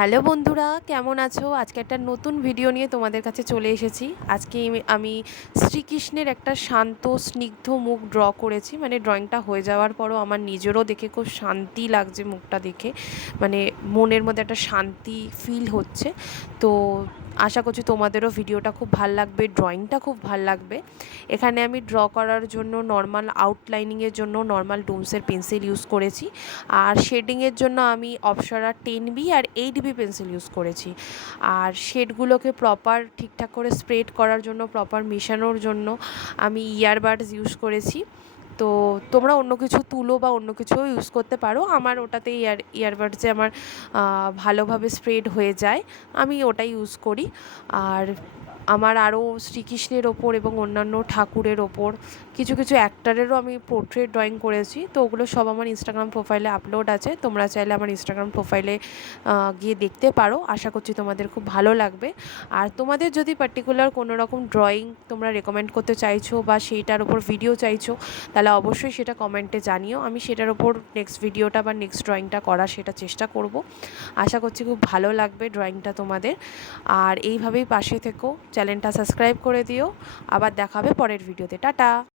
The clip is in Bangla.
হ্যালো বন্ধুরা, কেমন আছো? আজকে একটা নতুন ভিডিও নিয়ে তোমাদের কাছে চলে এসেছি। আজকে আমি শ্রীকৃষ্ণের একটা শান্ত স্নিগ্ধ মুখ ড্র করেছি। মানে ড্রয়িংটা হয়ে যাওয়ার পরও আমার নিজেরও দেখে খুব শান্তি লাগছে মুখটা দেখে। মানে মনের মধ্যে একটা শান্তি ফিল হচ্ছে। তো আশা করছি তোমাদেরও ভিডিওটা খুব ভাল লাগবে, ড্রয়িংটা খুব ভাল লাগবে। এখানে আমি ড্র করার জন্য নর্মাল আউটলাইনিংয়ের জন্য নর্মাল ডুমসের পেন্সিল ইউজ করেছি। আর শেডিংয়ের জন্য আমি অপসরা 10B আর 8B পেন্সিল ইউজ করেছি। আর শেডগুলোকে প্রপার ঠিকঠাক করে স্প্রেড করার জন্য, প্রপার মেশানোর জন্য আমি ইয়ারবাডস ইউজ করেছি। তো তোমরা অন্য কিছু তুলো বা অন্য কিছুও ইউজ করতে পারো। আমার ওটাতে ইয়ারবাডসে আমার ভালোভাবে স্প্রেড হয়ে যায়, আমি ওটাই ইউজ করি। আর আমার আরও শ্রীকৃষ্ণের ওপর এবং অন্যান্য ঠাকুরের ওপর কিছু কিছু অ্যাক্টারেরও আমি পোর্ট্রেট ড্রয়িং করেছি। তো ওগুলো সব আমার ইনস্টাগ্রাম প্রোফাইলে আপলোড আছে, তোমরা চাইলে আমার ইনস্টাগ্রাম প্রোফাইলে গিয়ে দেখতে পারো। আশা করছি তোমাদের খুব ভালো লাগবে। আর তোমাদের যদি পার্টিকুলার কোনো রকম ড্রয়িং তোমরা রেকমেন্ড করতে চাইছো বা সেইটার ওপর ভিডিও চাইছো, তাহলে অবশ্যই সেটা কমেন্টে জানিও। আমি সেটার ওপর নেক্সট ভিডিওটা বা নেক্সট ড্রয়িংটা করার সেটা চেষ্টা করব। আশা করছি খুব ভালো লাগবে ড্রয়িংটা তোমাদের। আর এইভাবেই পাশে থেকো, চ্যানেলটা সাবস্ক্রাইব করে দিও। আবার দেখা হবে পরের ভিডিওতে। টাটা।